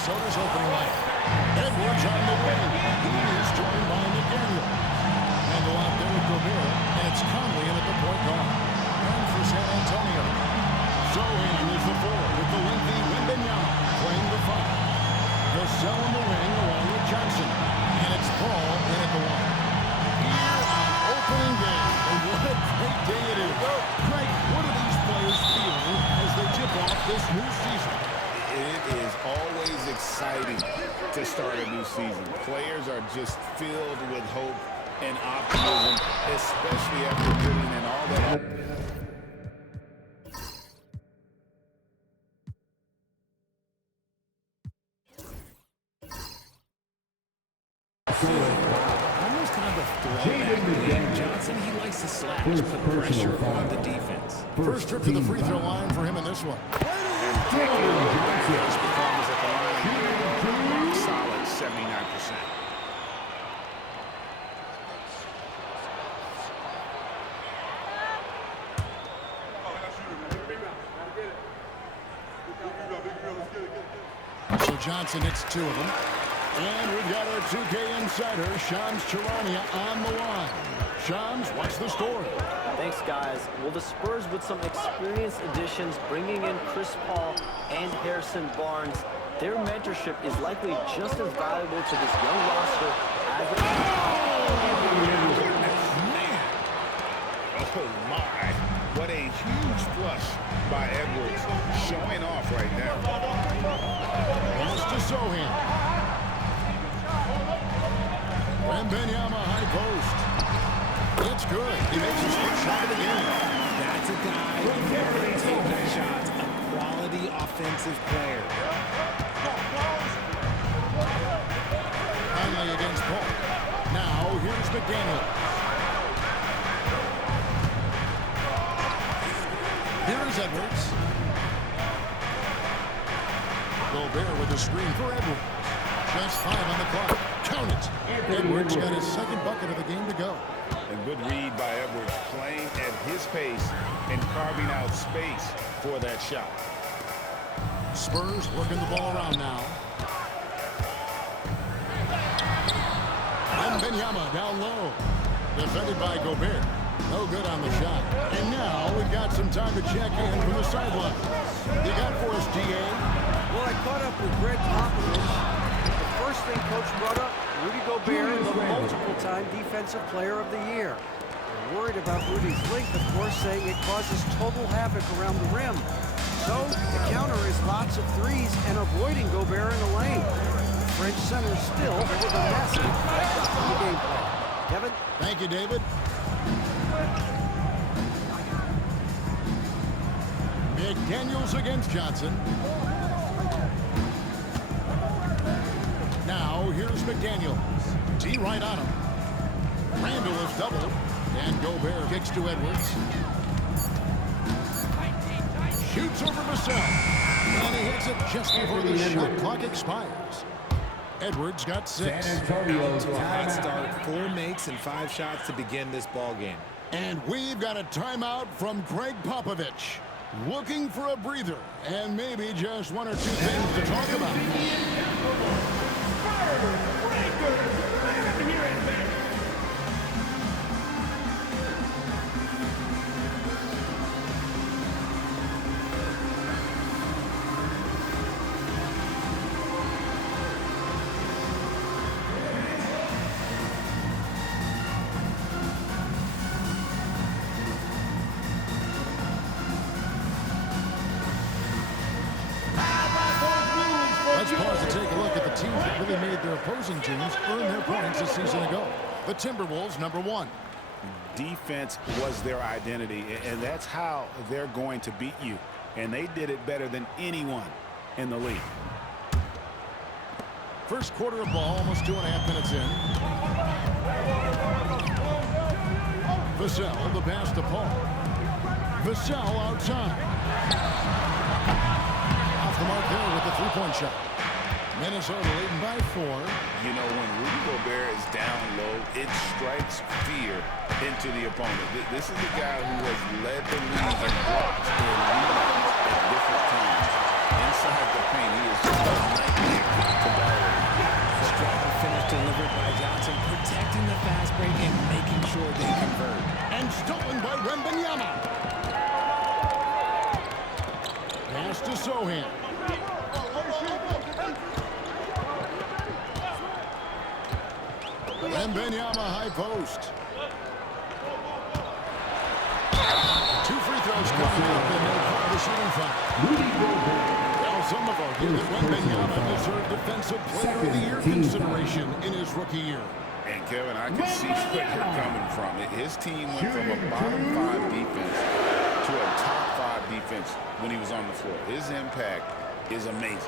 Minnesota's opening line. Edwards on the wing. He is joined by McDaniel. And go out there with Gobert, and it's Conley in at the point guard. And for San Antonio, Zohan is the 4 with the lengthy Wembanyama playing the 5. Vassell in the wing along with Johnson. And it's Paul in at the 1. Here on opening day, and what a great day it is. Greg, what are these players feeling as they tip off this new season? It is always exciting to start a new season. Players are just filled with hope and optimism, especially after putting in all that. Almost kind of a throwback game. Johnson, he likes to slash, put pressure on the defense. First trip to the free throw line for him in this one. His performance at the line, rock solid, 79%. So Johnson hits 2 of them. And we've got our 2K insider, Shams Charania, on the line. Shams, what's the story? Thanks, guys. Well, the Spurs with some experienced additions, bringing in Chris Paul and Harrison Barnes, their mentorship is likely just as valuable to this young roster as it is. Man! Oh, my. What a huge flush by Edwards, showing off right now. Pass to Zohan. Wembanyama high post. It's good. He makes his first shot of the game. That's a guy who can take that shot. A quality offensive player. Conley against Paul. Now, here's McDaniel. Here is Edwards. Gobert with a screen for Edwards. Just 5 on the clock. Count it. Edwards got his second bucket of the game to go. A good read by Edwards, playing at his pace and carving out space for that shot. Spurs working the ball around now. Wembanyama down low. Defended by Gobert. No good on the shot. And now we've got some time to check in from the sideline. You got for us, DA? Well, I caught up with Greg Popovich. The first thing Coach brought up, Rudy Gobert, the multiple-time Defensive Player of the Year. They're worried about Rudy's length, of course, saying it causes total havoc around the rim. So the counter is lots of threes and avoiding Gobert in the lane. The French center still with a massive effect on the game plan. Kevin? Thank you, David. McDaniels against Johnson. Now, here's McDaniels. D right on him. Randall is doubled. And Gobert kicks to Edwards. Shoots over Vassell. And he hits it just before the shot clock expires. Edwards got 6. Out to a hot start. 4 makes and 5 shots to begin this ball game. And we've got a timeout from Greg Popovich. Looking for a breather and maybe just 1 or 2 things to talk about. Let's pause to take a look at the teams that really made their opposing teams earn their points a season ago. The Timberwolves, number 1. Defense was their identity, and that's how they're going to beat you. And they did it better than anyone in the league. First quarter of ball, almost 2.5 minutes in. Vassell, the pass to Paul. Vassell outside. Off the mark there with the three-point shot. Minnesota leading by 4. You know, when Rudy Gobert is down low, it strikes fear into the opponent. This is the guy who has led the league in blocks and rebounds at different times. Inside the paint, he is just a nightmare third. And stolen by Wembanyama. Pass to Sohan. Wembanyama high post. 2 free throws coming up, and they'll call the shooting foul. Well, some have argued that Wembanyama deserved Defensive Player of the Year consideration in his rookie year. And, Kevin, I can see where you're coming from. His team went from a bottom 5 defense to a top 5 defense when he was on the floor. His impact is amazing.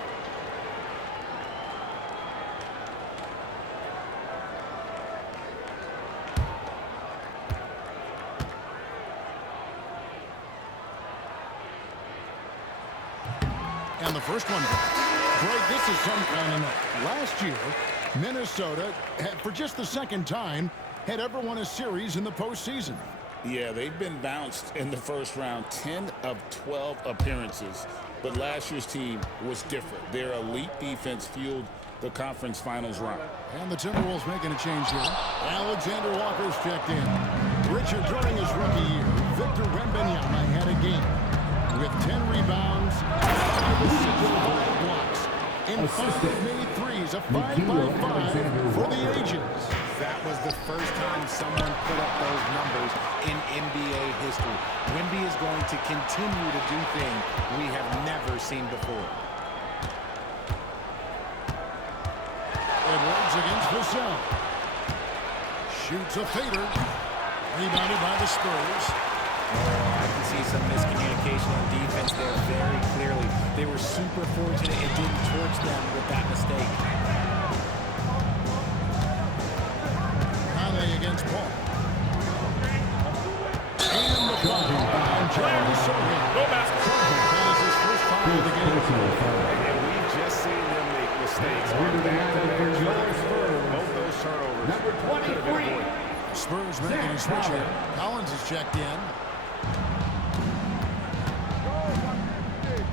And the first one goes. Greg, this is some kind of note. Last year, Minnesota, for just the second time, had ever won a series in the postseason. Yeah, they've been bounced in the first round, 10 of 12 appearances. But last year's team was different. Their elite defense fueled the conference finals run. And the Timberwolves making a change here. Alexander Walker's checked in. Richard, during his rookie year, Victor Wembanyama had a game with 10 rebounds, 5 assists, 5 blocks, and 5 made threes, a 5-by-5 for the ages. That was the first time someone put up those numbers in NBA history. Wemby is going to continue to do things we have never seen before. Edwards against Vassell. Shoots a fader. Rebounded by the Spurs. I can see some miscommunication on defense there very clearly. They were super fortunate it didn't torch them with that mistake. Conley against Paul. And the foul on Jeremy Sohan. No basketball. That is his first foul of the game. And we've just seen them make mistakes on back-to-back drives. Both those turnovers Number 23. Spurs making a switch here. Collins is checked in.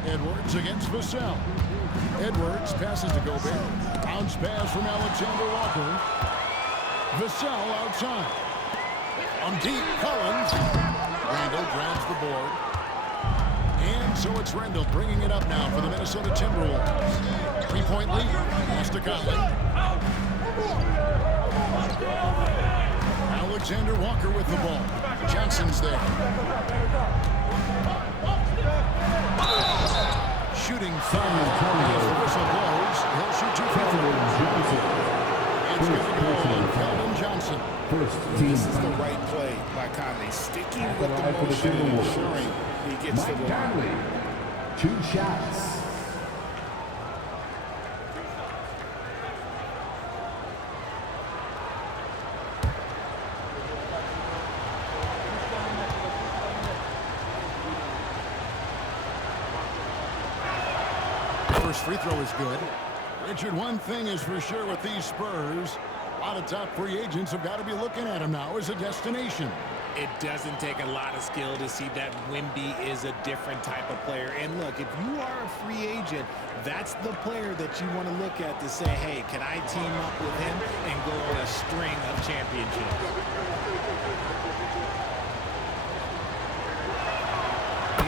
Edwards against Vassell. Edwards passes to Gobert. Bounce pass from Alexander Walker. Vassell outside. On deep, Collins. Randall grabs the board. And so it's Randall bringing it up now for the Minnesota Timberwolves. 3-point lead. Pass to Conley. Alexander Walker with the ball. Johnson's there. Shooting foul. As the whistle blows, he'll shoot 2 free throws. It's going to go on Keldon Johnson. This is the right play by Conley, sticking with the motion and ensuring he gets to the line. 2 shots. First free throw is good. Richard, one thing is for sure with these Spurs, a lot of top free agents have got to be looking at him now as a destination. It doesn't take a lot of skill to see that Wemby is a different type of player. And look, if you are a free agent, that's the player that you want to look at to say, hey, can I team up with him and go on a string of championships?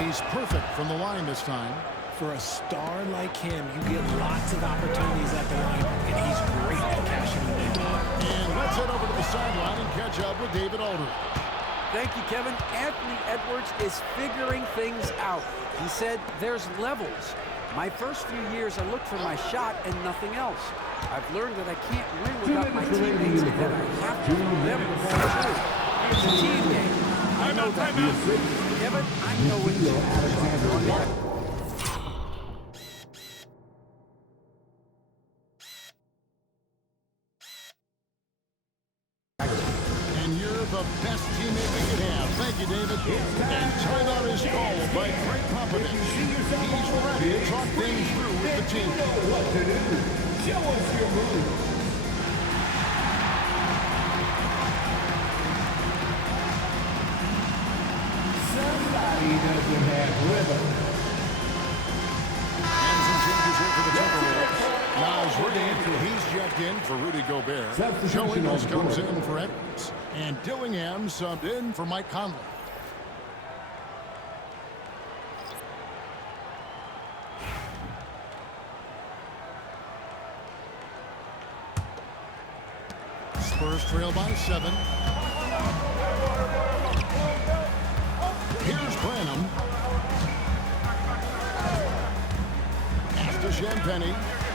He's perfect from the line this time. For a star like him, you get lots of opportunities at the line, and he's great at cashing them in. And let's head over to the sideline and catch up with David Aldridge. Thank you, Kevin. Anthony Edwards is figuring things out. He said there's levels. My first few years, I looked for my shot and nothing else. I've learned that I can't win without my teammates and that I have to do them the ball too. It's a team game. I know that. Kevin, I know it. The best teammate we could have. Thank you, David. And timeout is called by Greg Popovich. He's ready to talk things through with the team. What to do? Show us your move. Somebody doesn't have rhythm. And some changes here for the Timberwolves. Now Rudy, he's checked in for Rudy Gobert. Joe Ingles comes in for Edwards. And Dillingham subbed in for Mike Conley. Spurs trail by 7. Here's Branham. After Champagny.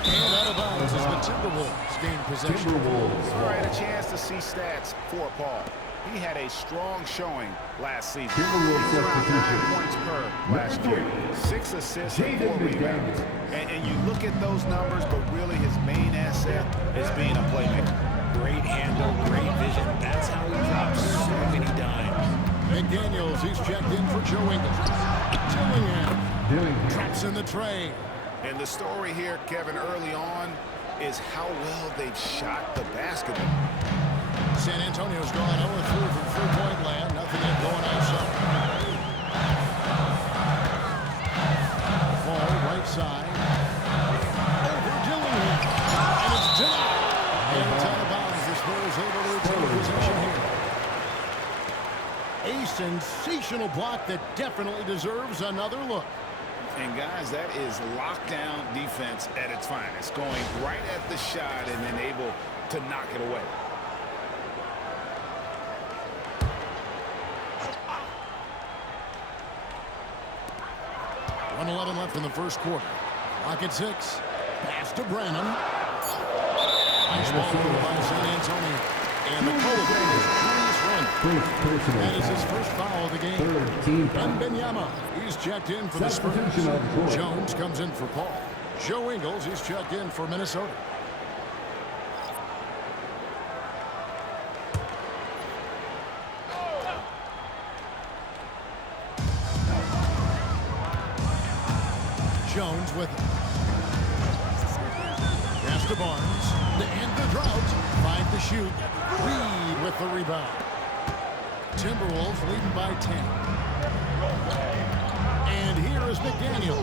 And out of bounds as the Timberwolves gain possession. All right, a chance to see stats for Paul. He had a strong showing last season. He was around 9 points per last year. 6 assists and 4 rebounds. And you look at those numbers, but really his main asset is being a playmaker. Great handle, great vision. That's how he drops so many dimes. McDaniels, he's checked in for Joe Ingles. Dillingham traps in the tray. And the story here, Kevin, early on, is how well they've shot the basketball. San Antonio's gone 0-3 from three-point land. Nothing yet going outside. Ball right side. Over Dillingham. And it's denied. And it's out of bounds. The Spurs able to retain possession here. A sensational block that definitely deserves another look. And, guys, that is lockdown defense at its finest. Going right at the shot and then able to knock it away. .11 left in the first quarter. Clock at 6. Pass to Branham. Nice ball moved by San Antonio. And the call again is Julius Randle. That is his first foul of the game. Wembanyama, he's checked in for the Spurs. Jones comes in for Paul. Joe Ingles, he's checked in for Minnesota. Jones with it. Pass to Barnes. To end the drought. 5 to shoot. Reed with the rebound. Timberwolves leading by 10. And here is McDaniel.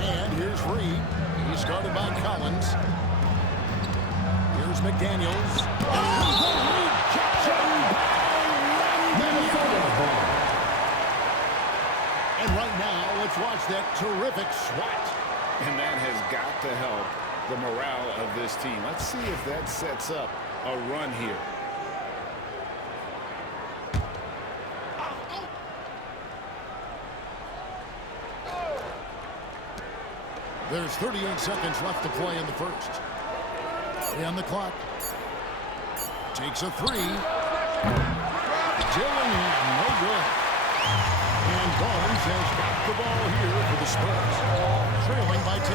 And here's Reed. He's guarded by Collins. Here's McDaniels. And the rejection by Minnesota. And right now, let's watch that terrific swat. And that has got to help the morale of this team. Let's see if that sets up a run here. There's 38 seconds left to play in the first. 3 on the clock. Takes a 3. Dillingham, no good. And Barnes has got the ball here for the Spurs. Trailing by 10.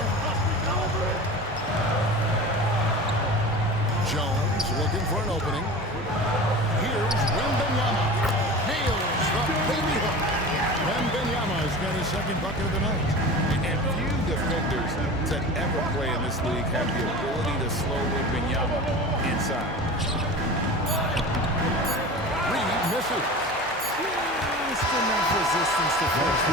Jones looking for an opening. Here's Wembanyama. Nails the baby hook. Wembanyama has got his second bucket of the night. And few defenders to ever play in this league have the ability to slow Wembanyama inside. Reed misses. Just enough resistance to force the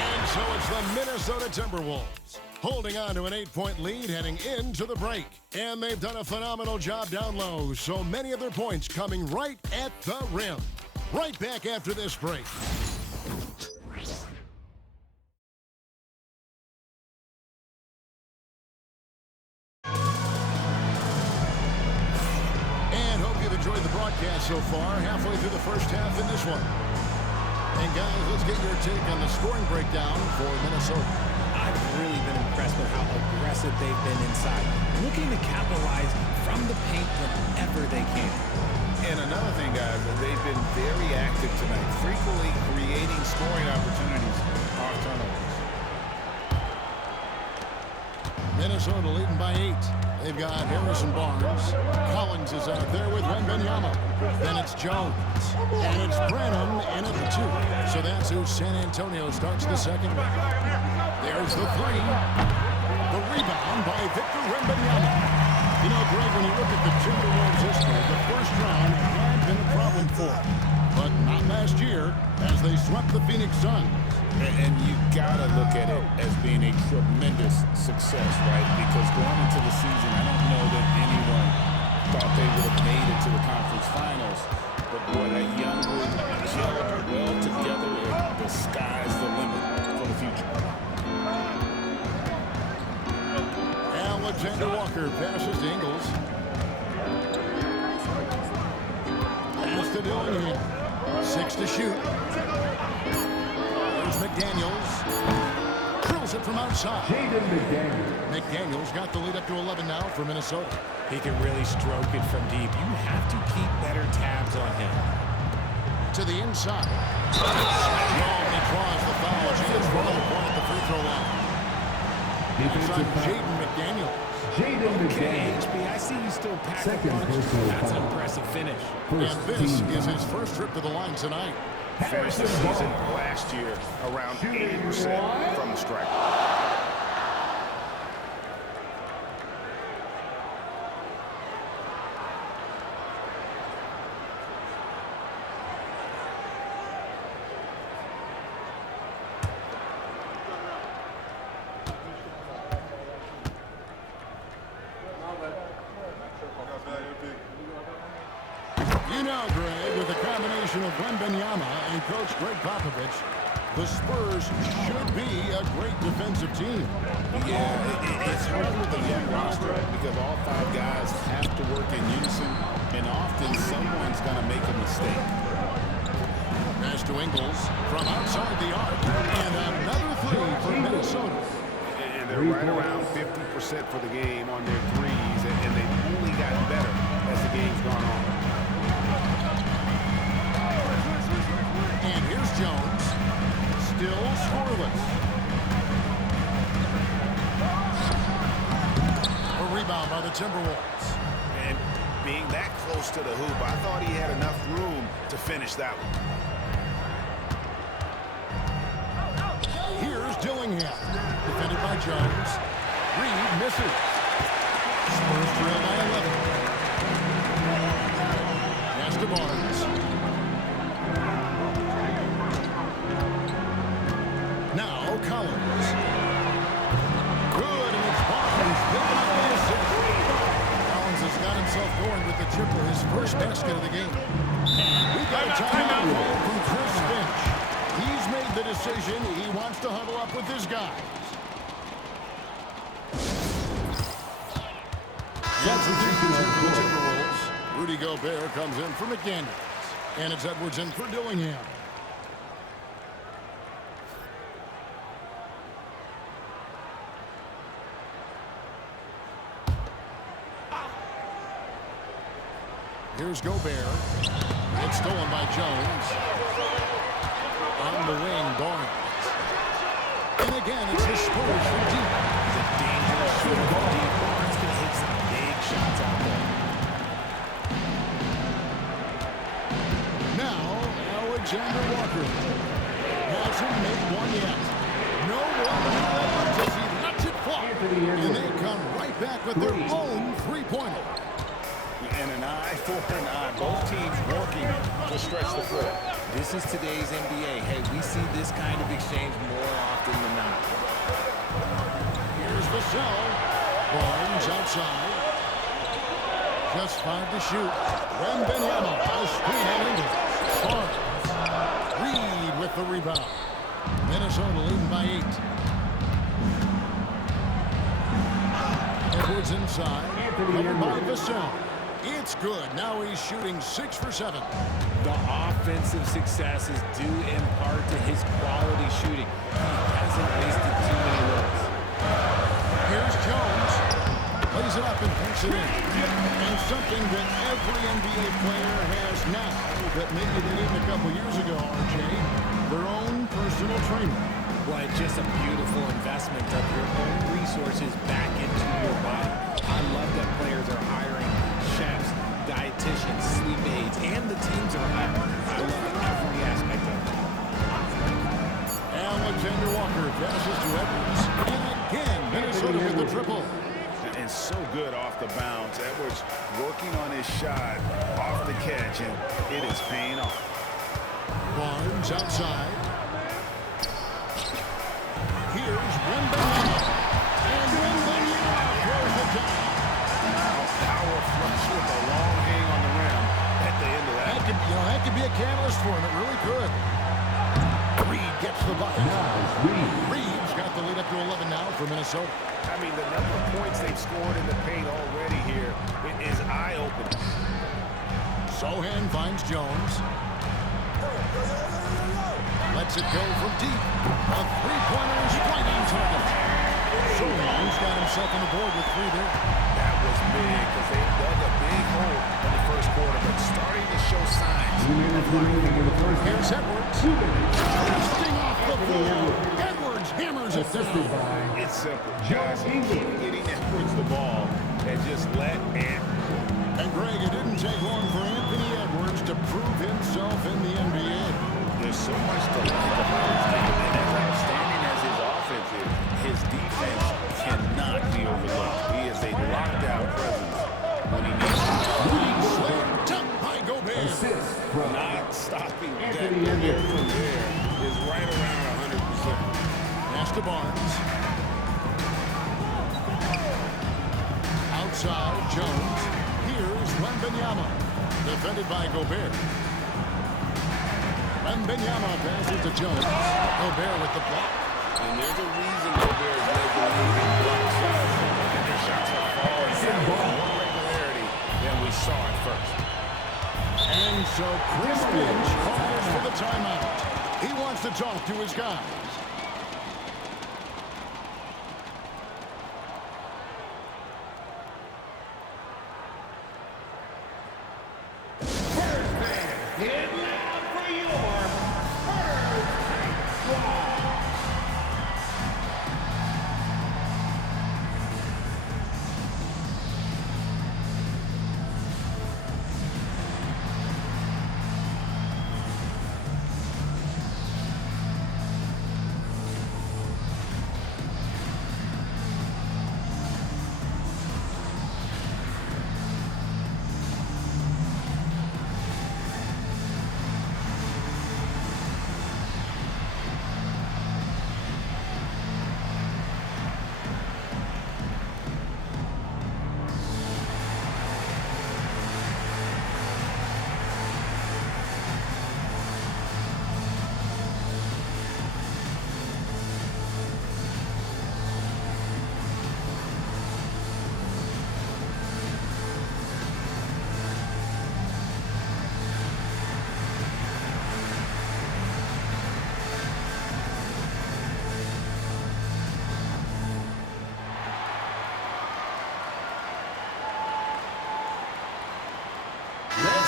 And so it's the Minnesota Timberwolves holding on to an 8-point lead heading into the break. And they've done a phenomenal job down low, so many of their points coming right at the rim. Right back after this break. And hope you've enjoyed the broadcast so far, halfway through the first half in this one. And guys, let's get your take on the scoring breakdown for Minnesota. I've really been impressed with how aggressive they've been inside, looking to capitalize from the paint whenever they can. And another thing, guys, they've been very active tonight, frequently creating scoring opportunities off turnovers. Minnesota leading by 8. They've got Harrison Barnes. Collins is out there with Wembanyama. Then it's Jones. And it's Branham in at the 2. So that's who San Antonio starts the second one. There's the 3. The rebound by Victor Wembanyama. You know, Greg, when you look at the Timberwolves' history, the first round had been a problem for them. But not last year, as they swept the Phoenix Suns. And you got to look at it as being a tremendous success, right? Because going into the season, I don't know that anyone thought they would have made it to the conference finals. But boy, that young group gelled well together, and the sky's the limit for the future. Alexander Walker passes to Ingles. Pass to Dillingham. 6 to shoot. There's McDaniels. Drills it from outside. McDaniels got the lead up to 11 now for Minnesota. He can really stroke it from deep. You have to keep better tabs on him. To the inside. Long, he draws the foul. She is for another point at the free throw line. It's on Jaden McDaniels. Okay, HB, I see you still pack a punch. That's an impressive finish. And this is his first trip to the line tonight. Finished the season last year around 80% from the stripe. You know, Greg, with a combination of Wembanyama and Coach Greg Popovich, the Spurs should be a great defensive team. Yeah, it's hard with a young roster because all 5 guys have to work in unison, and often someone's going to make a mistake. Pass to Ingles from outside the arc, and another three for Minnesota. And they're right around 50% for the game on their threes, and they've only gotten better as the game's gone on. And here's Jones, still scoreless. A rebound by the Timberwolves. And being that close to the hoop, I thought he had enough room to finish that one. Here's Dillingham, defended by Jones. Reed misses. Spurs trail by 11. Pass to Barnes. Now Collins. Good, and it's Barnes picking up the assist. Collins has got himself going with the triple, his first basket of the game. We got a timeout call from Chris Finch. He's made the decision. He wants to huddle up with his guys. Rudy Gobert comes in for McDaniels. And it's Edwards in for Dillingham. Here's Gobert. It's stolen by Jones. On the wing, Barnes. And again, it's his Spurs from deep. He's a dangerous shooter from deep. Barnes can hit some big shots out there. Now, Alexander Walker. Hasn't made one yet. No one as he lets it fly. And they come right back with their own three-pointer. And an eye for an eye. Both teams working to stretch the floor. This is today's NBA. Hey, we see this kind of exchange more often than not. Here's Vassell. Barnes outside. Just 5 to shoot. Wembanyama, a screen on Ingles. Barnes. Reed with the rebound. Minnesota leading by 8. Edwards inside. Covered by Vassell. It's good. Now he's shooting 6 for 7. The offensive success is due in part to his quality shooting. He hasn't wasted too many looks. Here's Jones. Plays it up and puts it in. And something that every NBA player has now that maybe they didn't a couple years ago, RJ, their own personal trainer. Well, it's just a beautiful investment of your own resources back into your body. I love that players are hiring chefs, dietitians, sleep aides, and the teams are hiring. I love every aspect of it. Alexander Walker passes to Edwards. And again, Minnesota with the triple. And so good off the bounce. Edwards working on his shot off the catch, and it is paying off. Barnes outside. Here's Wembanyama. And Wembanyama throws it down. Power flush with the just for him. It really could. Reed gets the bucket. Reed's got the lead up to 11 now for Minnesota. I mean, the number of points they've scored in the paint already here is eye-opening. Sohan finds Jones. Lets it go from deep. A three-pointer is right on target. Sohan's got himself on the board with 3 there. That was big because they dug a big hole in the first quarter, but starting to show signs. Here's Edwards. Bursting off the floor. Edwards hammers it down. It's simple. Guys, keep getting Edwards the ball and just let And Greg, it didn't take long for Anthony Edwards to prove himself in the NBA. There's so much to like about his game, and as outstanding as his offense is, his defense cannot be overlooked. He is a lockdown presence when he needs to. Tucked by Gobert. Not stopping that Gobert from there is right around 100%. Pass to Barnes. Outside, Jones. Here's Wembanyama. Defended by Gobert. Wembanyama passes to Jones. Gobert with the block. And there's a reason Gobert is making leading blocks. And their shots are falling with more regularity than we saw at first. And so Chris Finch calls for the timeout. He wants to talk to his guys.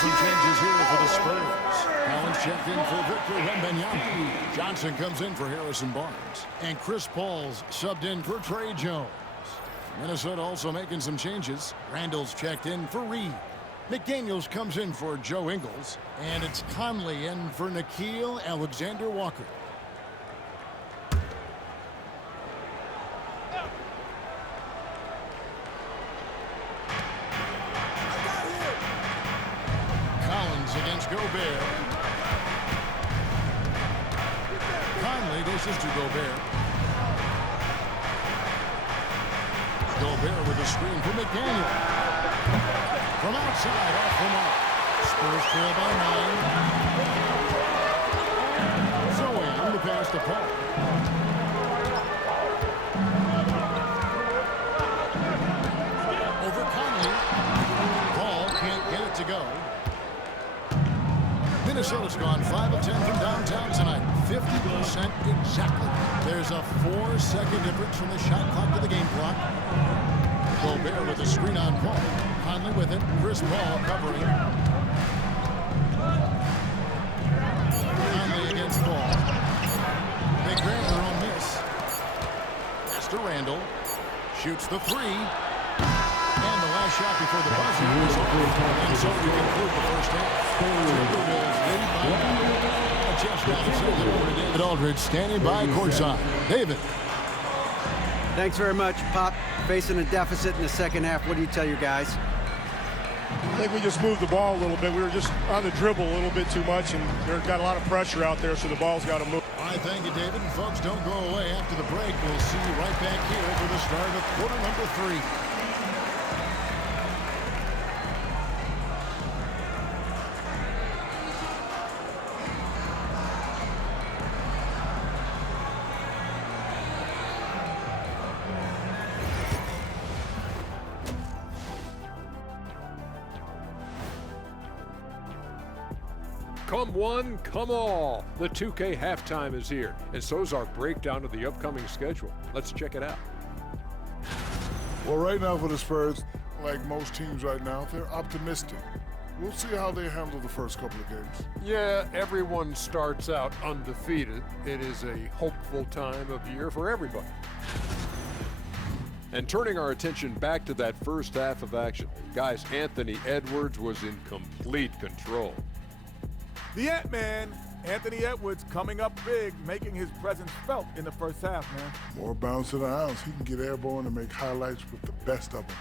Some changes here for the Spurs. Collins checked in for Victor Wembanyama. Johnson comes in for Harrison Barnes. And Chris Paul's subbed in for Trey Jones. Minnesota also making some changes. Randall's checked in for Reed. McDaniels comes in for Joe Ingles. And it's Conley in for Nickeil Alexander-Walker. Against Gobert. Conley dishes to Gobert. Gobert with a screen for McDaniel. From outside, off the mark. Spurs trail by 9. Zoe the pass to Paul. Over Conley. Paul can't get it to go. Minnesota's gone 5 of 10 from downtown tonight. 50% exactly. There's a 4-second difference from the shot clock to the game clock. Gobert with a screen on Paul. Conley with it. Chris Paul covering. Conley against Paul. They grab their own miss. Pass to Randall. Shoots the 3. And the last shot before the buzzer is over. And so we conclude the first half. David Aldridge standing by courtside. David. Thanks very much, Pop. Facing a deficit in the second half. What do you tell your guys? I think we just moved the ball a little bit. We were just on the dribble a little bit too much, and there got a lot of pressure out there, so the ball's got to move. I thank you, David. And folks, don't go away. After the break, we'll see you right back here for the start of quarter number 3. Come one, come all. The 2K halftime is here, and so's our breakdown of the upcoming schedule. Let's check it out. Well, right now for the Spurs, like most teams right now, they're optimistic. We'll see how they handle the first couple of games. Yeah, everyone starts out undefeated. It is a hopeful time of year for everybody. And turning our attention back to that first half of action, guys, Anthony Edwards was in complete control. The Ant-Man, Anthony Edwards, coming up big, making his presence felt in the first half, man. More bounce to the house. He can get airborne and make highlights with the best of them.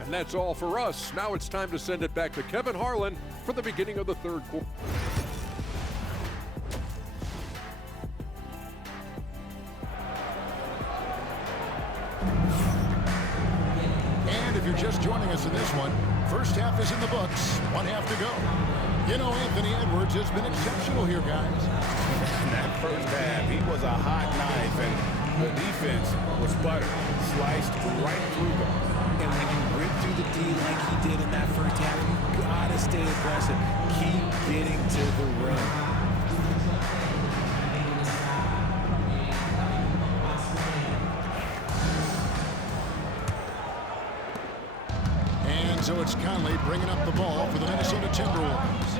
And that's all for us. Now it's time to send it back to Kevin Harlan for the beginning of the third quarter. And if you're just joining us in this one, first half is in the books. 1 half to go. You know, Anthony Edwards has been exceptional here, guys. In that first half, he was a hot knife, and the defense was butter, sliced right through them. And when you rip through the D like he did in that first half, you gotta stay aggressive. Keep getting to the rim. And so it's Conley bringing up the ball for the Minnesota Timberwolves.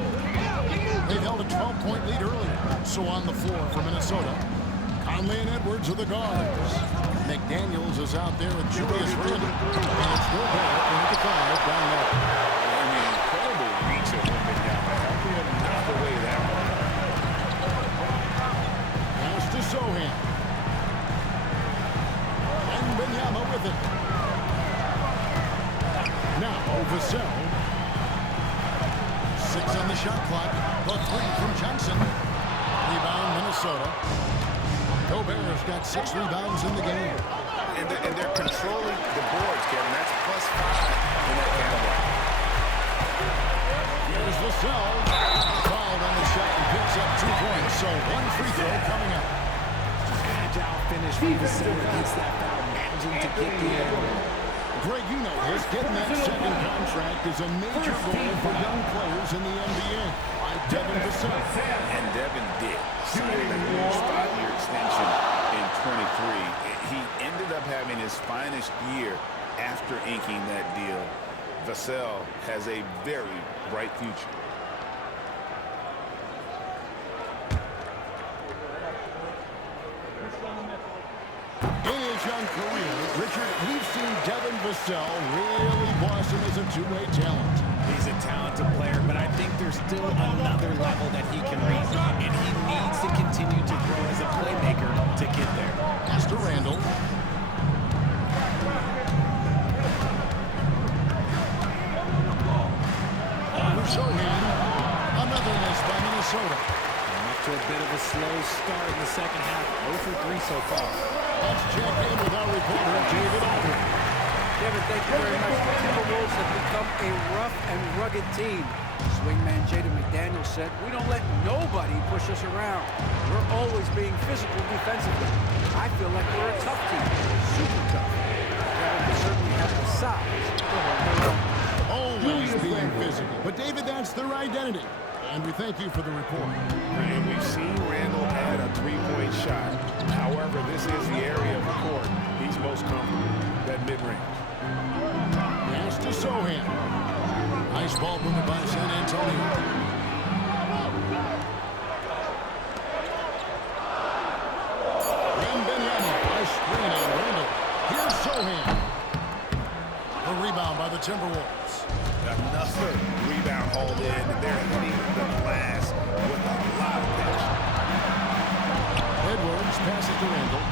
They've held a 12-point lead earlier. So on the floor for Minnesota, Conley and Edwards are the guards. McDaniels is out there with Julius Randle. And it's Gobert in the 5 down low. I mean, incredible reach of Wembanyama. How can you knock away that one? Pass to Sohan. Wembanyama with it. Now, Vassell. 6 on the shot clock. The 3 from Johnson. Rebound, Minnesota. Gobert's got 6 rebounds in the game. And they're controlling the boards, Kevin. That's +5 in that category. Here's Vassell. Fouled on the shot and picks up 2 points. So 1 free throw coming up. Agile finish from Vassell against that foul, managing to get the end. Greg, you know this. Getting that second contract is a major goal for young players in the NBA. Devin Vassell. And Devin did. Signed a huge 5-year extension in 23. He ended up having his finest year after inking that deal. Vassell has a very bright future. In his young career, Richard, we've seen Devin Vassell really blossom as a two-way talent. He's a talented player, but I think there's still another level that he can reach, and he needs to continue to grow as a playmaker to get there. Pass to Randle. Sohan. Another miss by Minnesota. Off to a bit of a slow start in the second half. 0 for 3 so far. Let's check in with our reporter, David Aldridge. Kevin, thank you very much. The Timberwolves have become a rough and rugged team. Swingman Jaden McDaniels said, "We don't let nobody push us around. We're always being physical defensively. I feel like we're a tough team, super tough. Kevin, we certainly have the size to hold their own." Always being physical. But, David, that's their identity. And we thank you for the report. And we've seen Randle add a 3-point shot. However, this is the area of the court he's most comfortable, that mid-range. Pass to Sohan. Nice ball movement by San Antonio. Wembanyama, nice screen on Randle. Here's Sohan. A rebound by the Timberwolves. Another rebound hauled in. They're hitting the glass with a lot of passion. Edwards passes to Randle.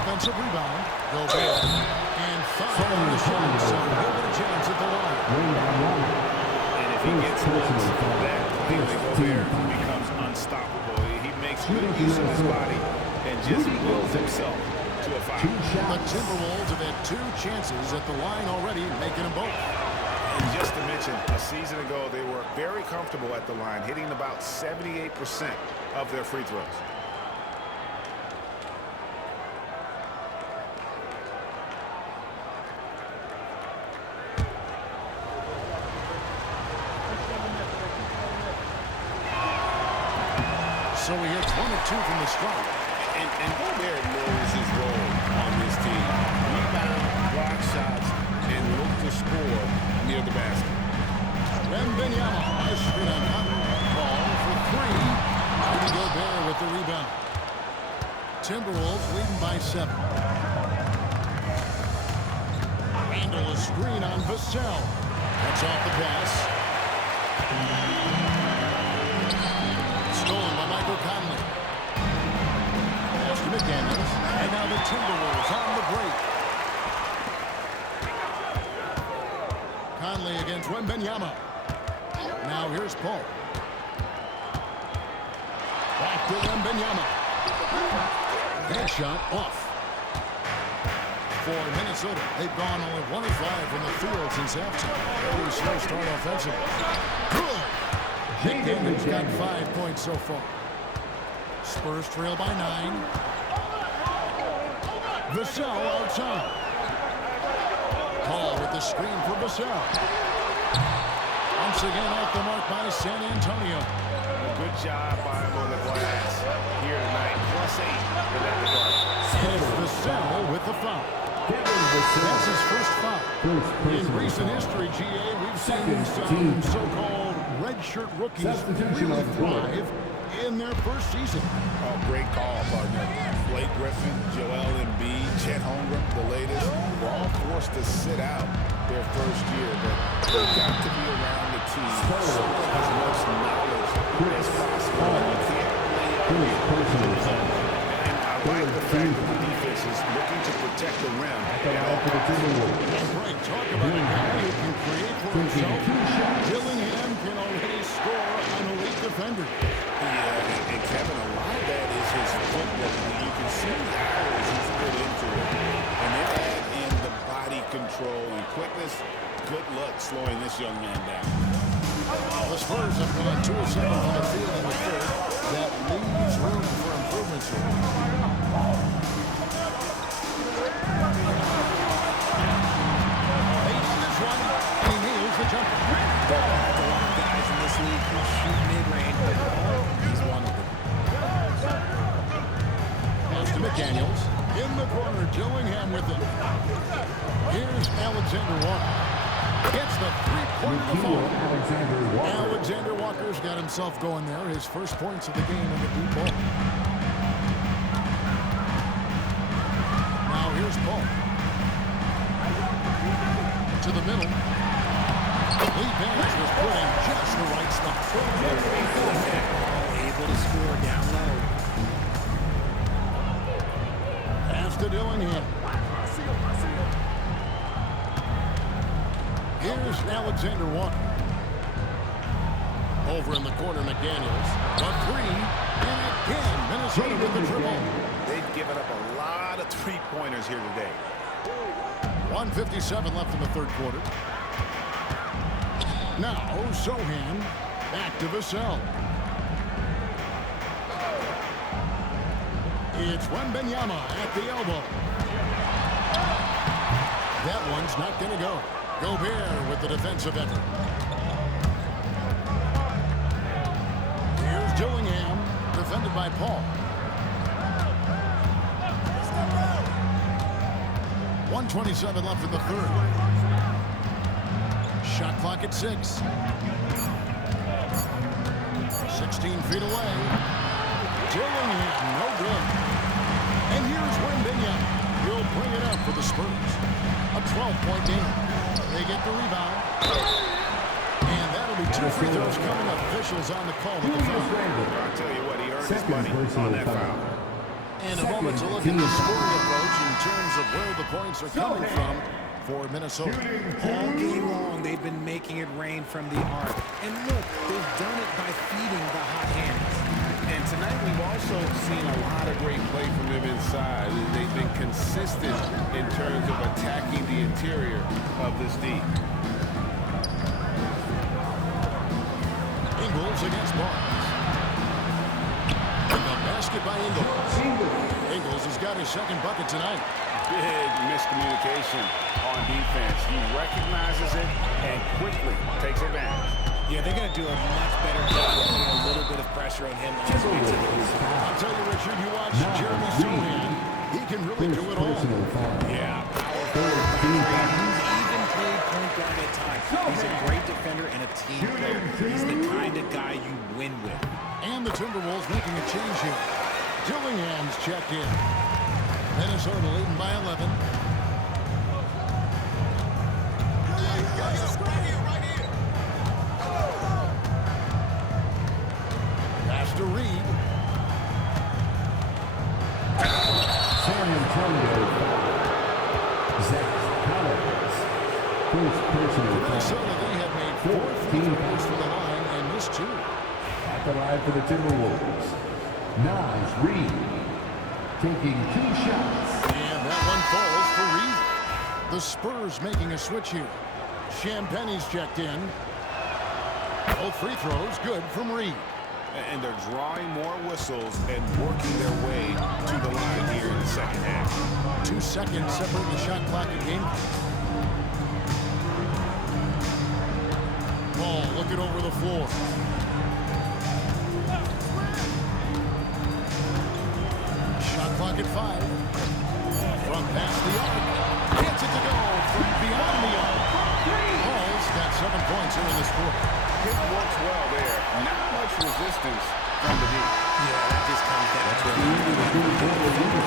Offensive rebound. Gobert. And 5 on the shot. So he'll get a chance at the line. And if he gets loose, that clearly Gobert becomes unstoppable. He makes good use of his body and just wills himself to a foul. The Timberwolves have had 2 chances at the line already, making them both. And just to mention, a season ago, they were very comfortable at the line, hitting about 78% of their free throws. So he hits 1 of 2 from the stripe. And Gobert knows his role on this team. Rebound, block shots, and look to score near the basket. Wembanyama, nice screen on Hunter. Ball for 3. Rudy Gobert with the rebound. Timberwolves leading by 7. Randall a screen on Vassell. That's off the pass. Stolen by Michael Conley. Pass to McDaniels. And now the Timberwolves on the break. Conley against Wembanyama. Now here's Paul. Back to Wembanyama. Headshot off. For Minnesota, they've gone only 1 of 5 from the field since halftime. Very slow start offensively. Good. McDaniels got 5 points so far. Spurs trail by 9. Vassell outside. Paul with the screen for Vassell. Once again off the mark by San Antonio. Good job by him on the glass here tonight. +8 for that regard. And it's Vassell with the foul. That's his first foul. In recent history, GA, we've seen some so-called redshirt rookies really thrive in their first season. Oh, great call, partner. Blake Griffin, Joel Embiid, Chet Holmgren, the latest, were all forced to sit out their first year, but they've got to be around the team so as much knowledge as possible. You can't play and I like the fact that the defense is looking to protect the rim. And Greg, talk about a guy who can create for himself. Dillingham can already score on elite defender. Yeah, and Kevin, a lot of that is his footwork. You can see the hours he's put into it. And then add in the body control and quickness. Good luck slowing this young man down. The Spurs have gone 2 of 7 from the field in the third. That leaves room for improvements here. Bates this one, and he nails the jumper. There are a lot of guys in this league who shoot mid-range, but he's one of them. Pass to McDaniels. In the corner, Dillingham with it. Here's Alexander Walker. Gets the 3-point to fall. Alexander Walker's got himself going there. His first points of the game in the deep ball. Now here's Paul. To the middle. Lee Barnes was put in just the right spot. Able to score down low. Pass to Dillingham. Here's Alexander Walker. Over in the corner, McDaniels. A 3, and again, Minnesota with the triple. They've given up a lot of three-pointers here today. 1:57 left in the third quarter. Now, Sohan back to Vassell. It's Wembanyama at the elbow. That one's not going to go. Gobert with the defensive effort. Here's Dillingham, defended by Paul. 1:27 left in the third. Shot clock at 6. 16 feet away. Dillingham, no good. And here's Wembanyama. He'll bring it up for the Spurs. A 12-point game. They get the rebound. And that'll be 2 free throws coming up. Officials on the call with the foul. I'll tell you what, he earned his money on that foul. And a moment to look at the scoring approach in terms of where the points are coming from for Minnesota. All game long, they've been making it rain from the arc. And look, they've done it by feeding the hot hands. And tonight we've also seen a lot of great play from them inside. They've been consistent in terms of attacking the interior of this D. Ingles against Barnes. And the basket by Ingles. Ingles has got his second bucket tonight. Big miscommunication on defense. He recognizes it and quickly takes advantage. Yeah, they're going to do a much better job of putting a little bit of pressure on him. I'll tell you, Richard, you watch Jeremy Sohan. He can really do it all. Yeah, powerful. Even played point guard at times. He's a great defender and a team player. He's the kind of guy you win with. And the Timberwolves making a change here. Dillingham's checked in. Minnesota leading by 11. Pass to Reed. San Antonio foul. Zach Collins. First personal foul. Minnesota, they have made 4 free throws from the line and missed 2. At the line for the Timberwolves, Naz Reid taking 2 shots. And that one falls for Reed. The Spurs making a switch here. Champagne's checked in. Both free throws good from Reed. And they're drawing more whistles and working their way to the line here in the second half. 2 seconds separate the shot clock and game. Ball looking over the floor. Shot clock at 5. From past the arc. Gets it to go from beyond the arc. Paul's got 7 points here in this quarter. It works well there. Not much resistance from the deep. Yeah, that just comes down to it.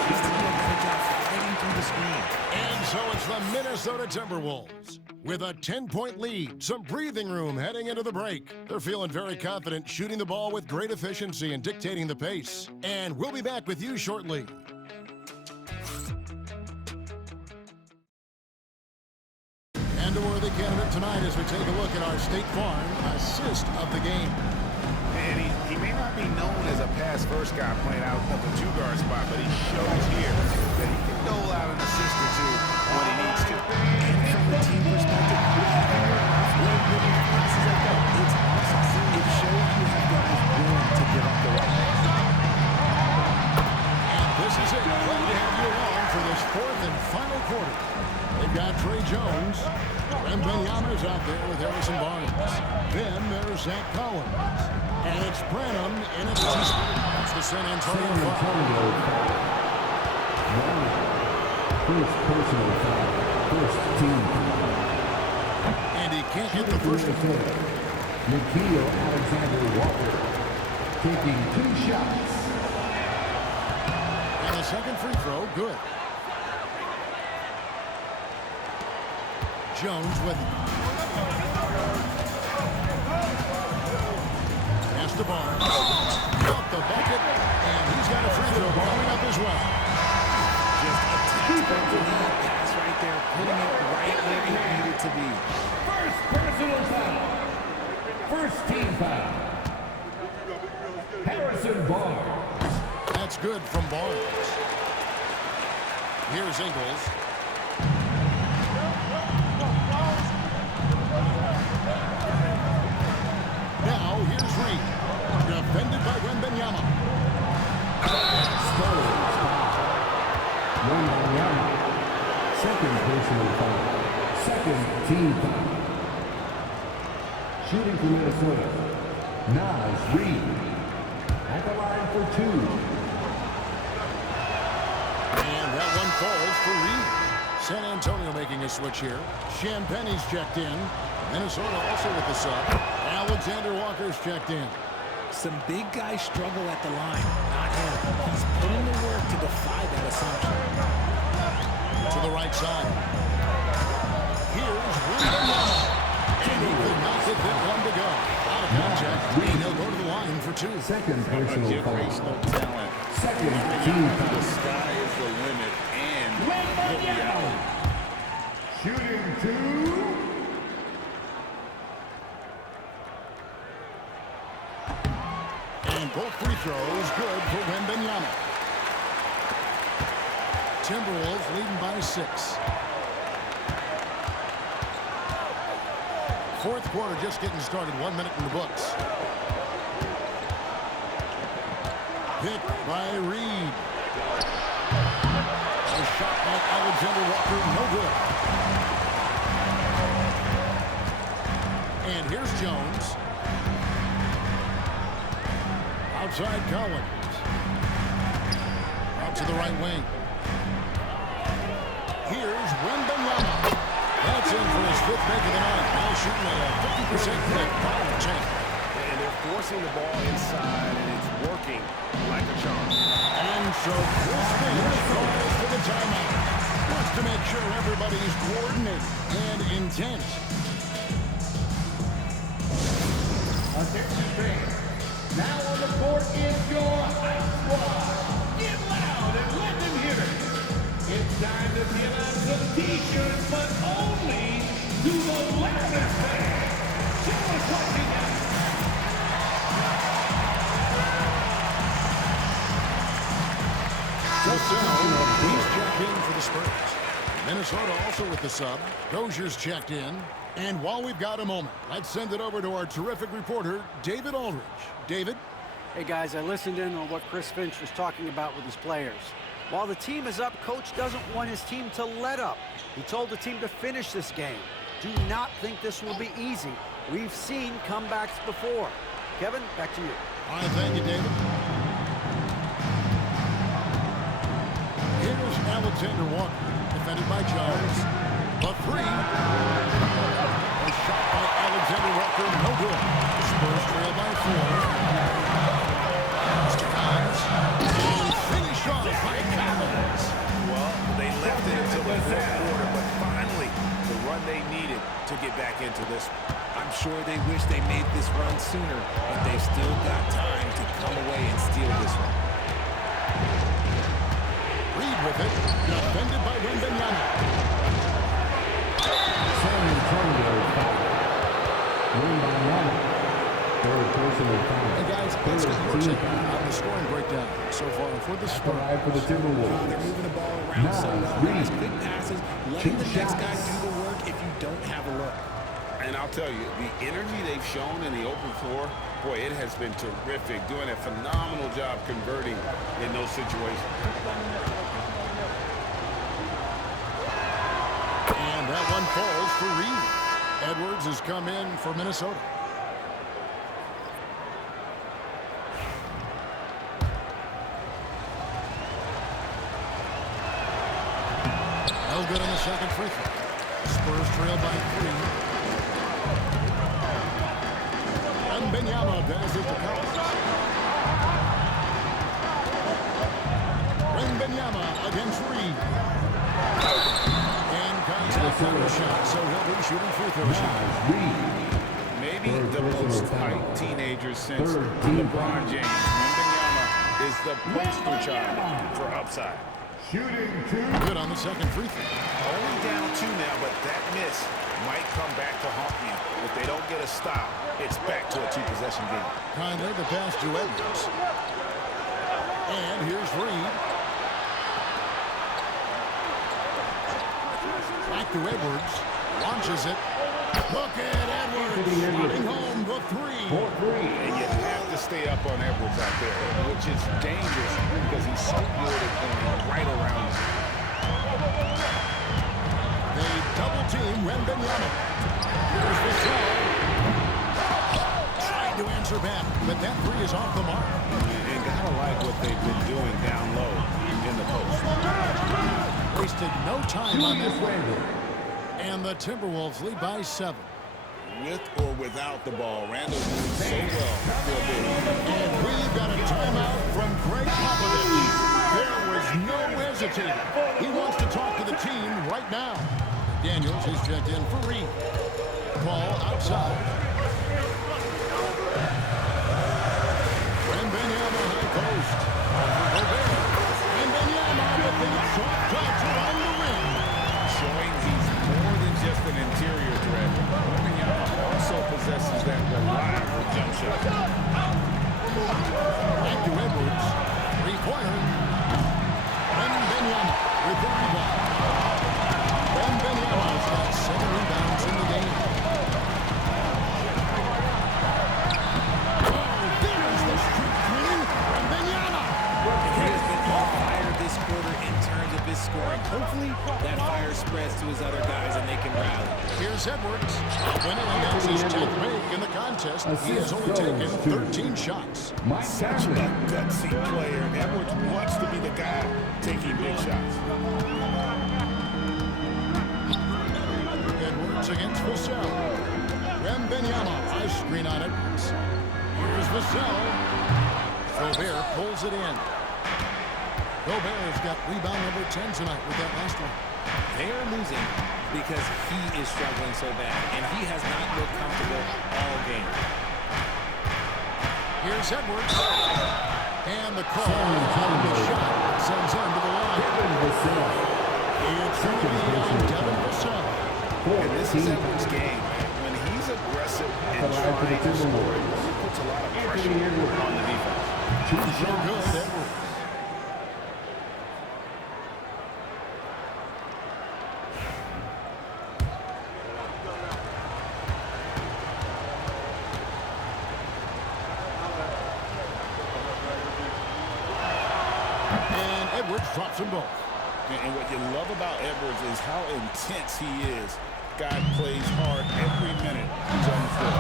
He's doing a good job fighting through the screen. And so it's the Minnesota Timberwolves. With a 10-point lead, some breathing room heading into the break. They're feeling very confident, shooting the ball with great efficiency and dictating the pace. And we'll be back with you shortly. And a worthy candidate tonight as we take a look at our State Farm assist of the game. And he may not be known as a pass-first guy playing out of the 2-guard spot, but he shows here that he can dole out an assist or 2 when he needs to. And from a team perspective, offload passes like that, it's awesome. It shows you have guys willing to give up the right pass. And this is it. Glad to have you along for this 4th and final quarter. They've got Trey Jones. Wembanyama's out there with Harrison Barnes. Then there's Zach Collins. And it's Branham in at the It's the San Antonio foul. First personal foul. First team foul. And he can't get the first one. Nikhil Alexander-Walker taking 2 shots. And the second free throw, good. Jones with it. Pass to Barnes. Off the bucket, and he's got a free throw coming up as well. Just a textbook lead pass right there, putting it right where it needed to be. First personal foul. First team foul. Harrison Barnes. That's good from Barnes. Here's Ingles. Now here's Reed. Defended by Wembanyama. Spurs foul. Wembanyama. Second personal foul. Second team foul. Shooting for Minnesota. Naz Reid. At the line for 2. And that one falls for Reed. San Antonio making a switch here. Champagne's checked in. Minnesota also with the sub. Alexander Walker's checked in. Some big guys struggle at the line, not him. He's put in the work to defy that assumption. To the right side. Here's Wembanyama. And he could not get that one to go. Out of contact. And he'll go to the line for 2. Second personal foul. Generational talent. Second team The foul. sky is the limit, and he'll be out. Shooting 2. And both free throws good for Wembanyama. Timberwolves leading by 6. Fourth quarter just getting started. 1 minute in the books. Picked by Reed. A shot by Alexander Walker, no good. And here's Jones. outside Collins. Out to the right wing. Here's Wembanyama. That's in for his 5th make of the night. Now shooting at a 50% clip. Bottom of the chain. And they're forcing the ball inside, and it's working like a charm. And so Chris Finch calls for the timeout. Wants to make sure everybody's coordinated and intent. Attention fans. Now on the court is your high squad. Get loud and let them hear it. It's time to give out some t-shirts, but only to the loudest fans. Show us what you got. So he's checked in for the Spurs. Minnesota also with the sub. Dozier's checked in. And while we've got a moment, let's send it over to our terrific reporter, David Aldridge. David? Hey, guys, I listened in on what Chris Finch was talking about with his players. While the team is up, Coach doesn't want his team to let up. He told the team to finish this game. Do not think this will be easy. We've seen comebacks before. Kevin, back to you. All right, thank you, David. Here's Alexander Walker, defended by Jones. The 3. A shot by Alexander Walker, no good. The Spurs trail by 4. Mr. Collins. And finish off by Collins. Well, they left it until the 4th quarter, but finally, the run they needed to get back into this. I'm sure they wish they made this run sooner, but they've still got time to come away and steal this one. Reed with it, defended by Wembanyama. San Antonio foul. Wembanyama. Third personal foul. Hey guys, let's get your take on the scoring breakdown so far for the Spurs. For the Timberwolves. They're moving the ball around so well. Guys, quick passes, letting the next guy do the work if you don't have a look. And I'll tell you, the energy they've shown in the open floor, boy, it has been terrific. Doing a phenomenal job converting in those situations. And that one falls for Reed. Edwards has come in for Minnesota. No good on the second free throw. Spurs trail by 3. Wembanyama passes to Collins. Wembanyama against Reed. And contact on the shot, so he'll be shooting free throws. Maybe the most hyped teenager since LeBron James. Wembanyama is the poster child for upside. Shooting 2. Good on the second free throw. Only down 2 now, but that miss might come back to haunt you. If they don't get a stop, it's back to a 2-possession game. Conley, the pass to Edwards. And here's Reed. Back to Edwards. Launches it. Look at Edwards. Shooting home the 3. And you have to stay up on Edwards out there, which is dangerous because he's so good at going right around him. They double team Wembanyama. Here's the throw. Trying to answer back, but that 3 is off the mark. And gotta like what they've been doing down low in the post. Wasted no time on that one. And the Timberwolves lead by 7. With or without the ball, Randall moved so well for a big. And we've got a timeout from Greg Popovich. There was no hesitating. He wants to talk to the team right now. Daniels is checked in for Reed. Ball outside. Wembanyama high post. Wembanyama with the short touch around the rim. Showing he's more than just an interior threat. Wembanyama also possesses that reliable jump shot. Back to Edwards. Required. Wembanyama with the rebound. Wembanyama's got 7 rebounds in the game. Hopefully, that fire spreads to his other guys and they can rally. Here's Edwards. Winning against his 10th make in the contest. He has only taken 13 shots. Such a gutsy player. Edwards wants to be the guy taking big shots. Edwards against Vassell. Wembanyama. Nice screen on Edwards. Here's Vassell. Gobert pulls it in. Gobert has got rebound number 10 tonight with that last one. They are losing because he is struggling so bad, and he has not looked comfortable all game. Here's Edwards. And the call on the shot sends him to the line. It's going to be on Devin Vassell. And this is Edwards' game. When he's aggressive and trying to score, he puts a lot of pressure on the defense. So good, Edwards. Edwards drops them both. And what you love about Edwards is how intense he is. Guy plays hard every minute he's on the floor.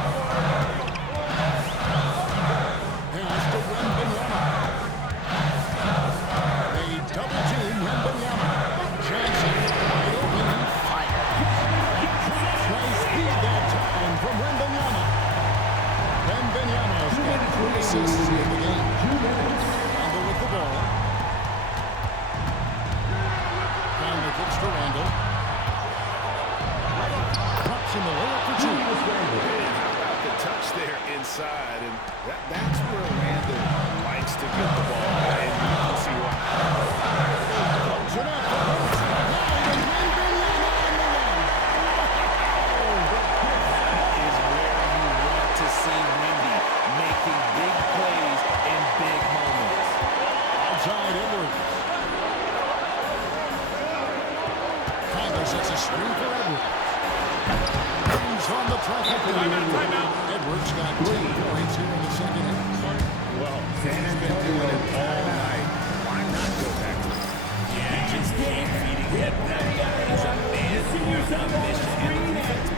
Pass to Wembanyama. They double team Wembanyama. Johnson wide open. Fire. Nice speed that time from Wembanyama. Wembanyama's got 3 assists in the game. Rondo with the ball. Kicks to Randall. Drops in the layup for 2. And how about the touch there inside? And that's where Randall likes to get the ball. And you can see why. Comes it up. And Wembanyama on the run. That is where you want to see Wemby making big plays in big moments. Outside Edwards. Sets a screen for Edwards. Brings on the traffic. Edwards got 10 points here in the second half. Well, he's been doing it all night. Why not go back to him? Yeah, just keep feeding him. That guy is a man who is on a mission in the defense.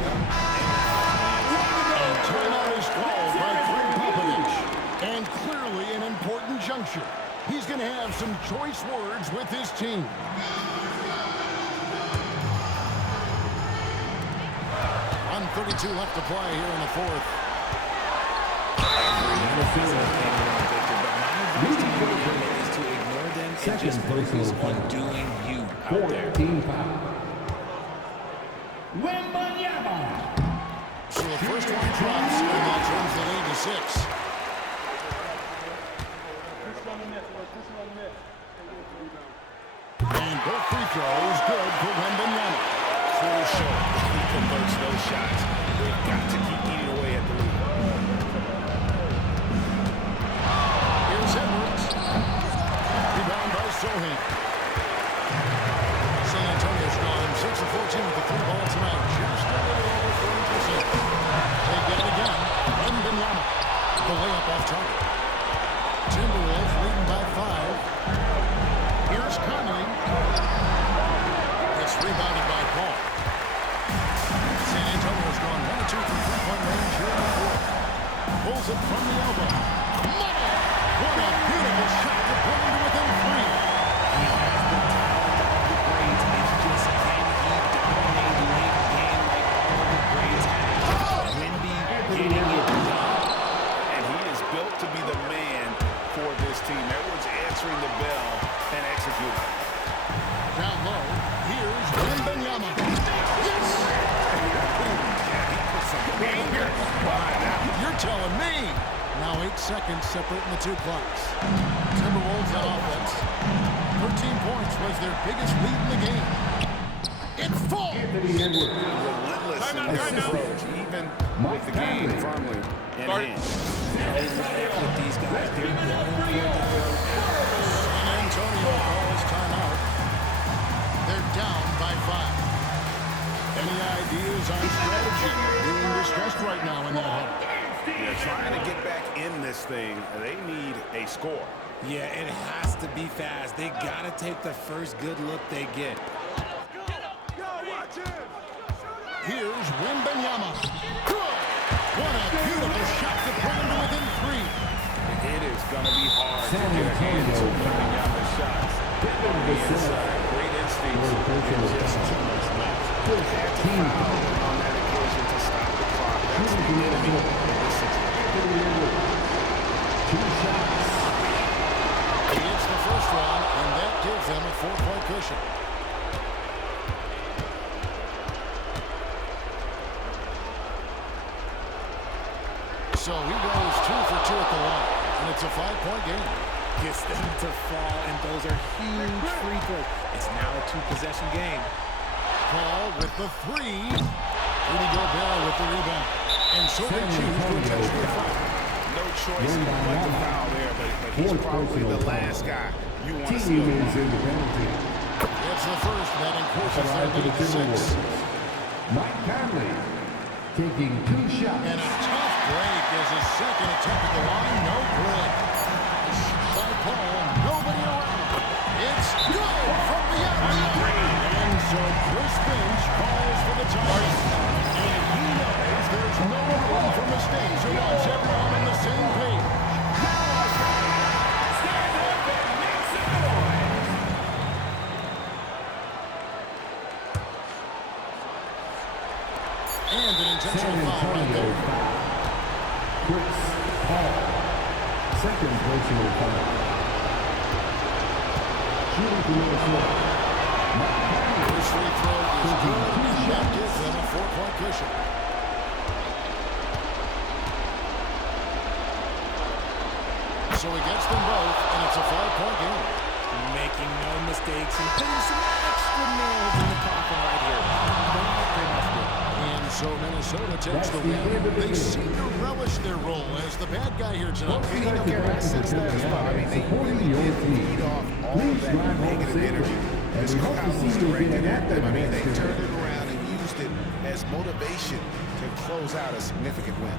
And timeout is called by Greg Popovich. And clearly an important juncture. He's going to have some choice words with his team. 1:32 left to play here in the fourth. Is to ignore them and just focus on doing you out there. Wembanyama. So the first one drops, and that turns the lead to 6. And both free throws good for Wembanyama. Crucial. He converts those shots. They've got to keep eating away at the lead. Here's Edwards. Rebound by Sohan. San Antonio's gone 6 of 14 with the free ball tonight. Just a little over 40%. They get it again. Wembanyama. The layup off target. Timberwolves leading by 5. Here's Conley. It's rebounded by Paul. San Antonio's gone 1 of 2 from three-point range here in the fourth. Pulls it from the elbow. Money! What a beautiful shot to put him to within 3. He has the talent of the grades. It's just can he dominate late game like all the grades have. Wemby getting it done. And he is built to be the man for this team. Edwards answering the bell and executing. Down low, here's Wembanyama. Yes! You're telling me. Now 8 seconds separating the 2 clocks. Timberwolves on offense. 13 points was their biggest lead in the game. It's full. Relentless in their approach, even with the game firmly in hand. They let it with these guys. They're going for the third. San Antonio calls timeout. They're down by 5. Any ideas on strategy being discussed right now in that huddle? They're trying to get back in this thing. They need a score. Yeah, it has to be fast. They got to take the first good look they get. Wembanyama. Good. What a beautiful shot to bring him to within 3. It is going to be hard to get a hand to Wembanyama's shots. On the inside, great instincts and just too much left. Had to foul on that occasion to stop the clock. That's the enemy in this situation. 2 shots. He hits the first one, and that gives them a 4-point cushion. So he goes 2 for 2 at the line, and it's a 5-point game. Gets them to fall, and those are huge free throws. It's now a 2-possession game. Paul with the 3. Rudy Gobert with the rebound. And so they choose to intentionally foul. No choice but to foul there, but he's probably the last guy you want to see. It's the first that increases their lead to 6. Mike Conley taking 2 shots. And a tough break as his second attempt at the line. No good. By Paul, nobody around. It's good from the area. And so Chris Finch calls for the time. And he knows there's no room for mistakes. He wants everyone on the same page. Stand up and make some noise. And an intentional foul right there. Chris Paul. Second personal foul. Shooting from Minnesota. His free throw is good, and that gives them a 4-point cushion. So he gets them both, and it's a 5-point game. Making no mistakes and putting some extra nails in the coffin right here. And so Minnesota takes the win. They seem to relish their role as the bad guy here tonight. And you know, Kevin, I sense that as well. I mean, they really did feed off all of that negative energy. This crowd was directed at them. I mean, they turned it around and used it as motivation to close out a significant win.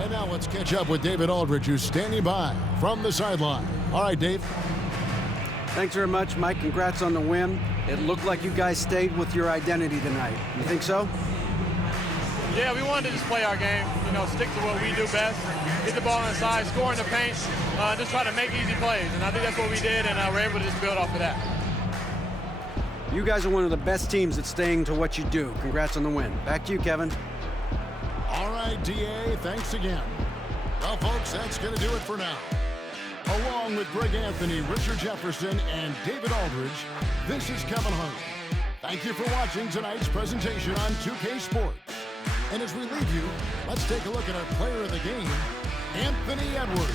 And now let's catch up with David Aldridge, who's standing by from the sideline. All right, Dave. Thanks very much, Mike. Congrats on the win. It looked like you guys stayed with your identity tonight. You think so? Yeah, we wanted to just play our game, stick to what we do best, get the ball inside, score in the paint, just try to make easy plays. And I think that's what we did, and we're able to just build off of that. You guys are one of the best teams at staying to what you do. Congrats on the win. Back to you, Kevin. All right, D.A., thanks again. Well, folks, that's going to do it for now. Along with Greg Anthony, Richard Jefferson, and David Aldridge, this is Kevin Hunt. Thank you for watching tonight's presentation on 2K Sports. And as we leave you, let's take a look at our player of the game, Anthony Edwards.